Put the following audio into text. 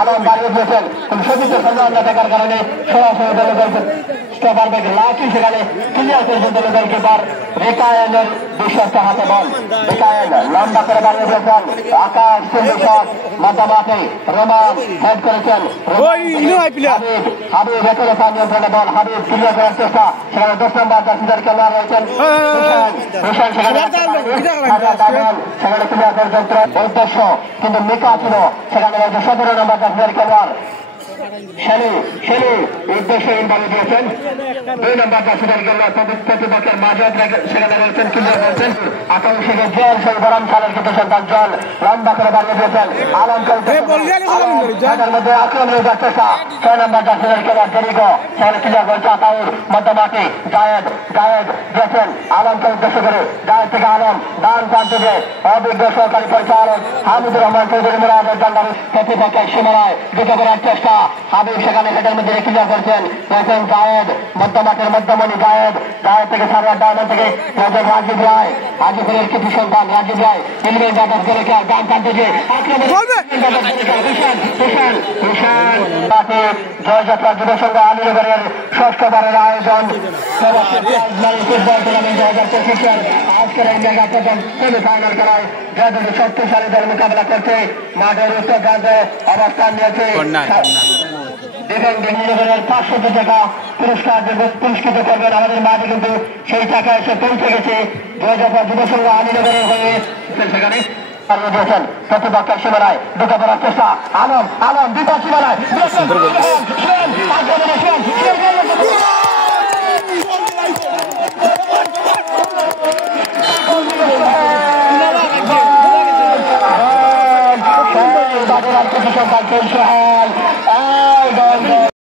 আলম বাড়িয়ে দিয়েছেন সতীর্থ সম্মান না থাকার কারণে সরাসরি স্টপার ব্যাগ লাঠি সেখানে ক্লিয়ার করেছেন গোলকিপার রেকায়েনের বিশ্বস্ত হাতে বল রেকায়েন লম্বা করে বাড়িয়ে দিয়েছেন আকাশ সুন্দর শট মধ্য মাঠে রোমান হেড করেছেন হাবিব একরেখা নিয়ন্ত্রণে বল হাবিব ক্লিয়ার করার চেষ্টা সেখানে 10 নম্বর জার্সিদের খেলোয়াড় রয়েছেন রোশন সেখানে ক্লিয়ার করেছেন উদ্দেশ্য কিন্তু মিকা ছিল সেখানে 17 নম্বর জার্সিদের খেলোয়াড় উদ্দেশ্যে ইনভার্ট দিয়েছেন 2 নম্বর জার্সিদের খেলোয়াড় প্রতিপক্ষের মাজেদ সেখানে রয়েছেন ক্লিয়ার করেছেন আকাঙ্ক্ষীকে জল সেই গরম খালের কিন্তু সন্তান জল লম্বা করে বাড়িয়ে দিয়েছেন আলমকে মধ্যে আক্রমণের চেষ্টা 6 নম্বর জার্সিদের খেলোয়াড় জেরিগো সেখানে ক্লিয়ার করেছে আতাউর মধ্য মাঠে জায়েদ দিয়েছেন আলমকে উদ্দেশ্য করে জায়েদ থেকে আলম ডান প্রান্তে অভিজ্ঞ সহকারী পরিচালক হামিদুর রহমান চৌধুরী মুরাদের জান্ডারি প্রতিপক্ষের সীমানায় ঢুকে পড়ার চেষ্টা হাবিব সেখানে হেডের মধ্যে ক্লিয়ার করছেন রয়েছেন জায়েদ মধ্য মাঠের মধ্যমণি জায়েদ থেকে সারওয়ার ডান থেকে রয়েছেন রাজীব রায় আজিপুরের কৃতি সন্তান রাজীব রায় ইলমেন যাদব করে খেয়াল ডান প্রান্তে যে জয়যাত্রা যুব সংঘ আলীনগরের 6ষ্ঠবারের আয়োজন ফুটবল টুর্নামেন্ট 2025 আজকের এই মেগা প্রথম সেমিফাইনাল খেলায় 2070 সালে দল মোকাবেলা করতে মাঠের উত্তর প্রান্তে অবস্থান নিয়েছে এবং আলীনগরের 500 টাকা পুরস্কৃত করবেন আমাদের মাঠে কিন্তু সেই টাকা এসে পৌঁছে গেছে জয়যাত্রা যুব সংঘ আলীনগরের হয়ে সেখানে প্রতিপক্ষের সীমানায় ঢুকে পড়ার চেষ্টা আলম বিপদ সীমানায়